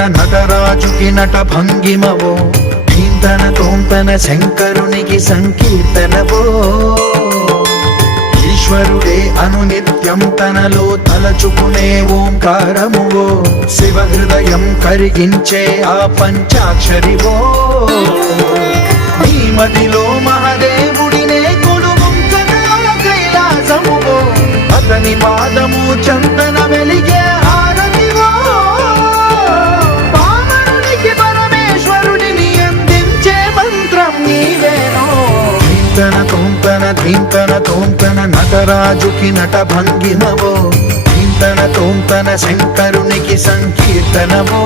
తోంతన నటరాజుకి నట భంగిమవో ధీంతన తోంతన శంకరునికి సంకీర్తనవో ఈశ్వరుడే అనునిత్యం తనలో తలచుకునే ఓంకారమువో శివ హృదయం కరిగించే ఆ పంచాక్షరివో నీ మదిలో మహాదేవుడినే కొలువుంచగా కైలాసమువో అతని పాదము చందన వెలిగే హారతివో పామరునికి పరమేశ్వరుడిని అందించే మంత్రం నీవేనో ధీంతన తోంతన ధీంతన తోంతన నటరాజుకి నట భంగిమవో ధీంతన తోంతన శంకరునికి సంకీర్తనవో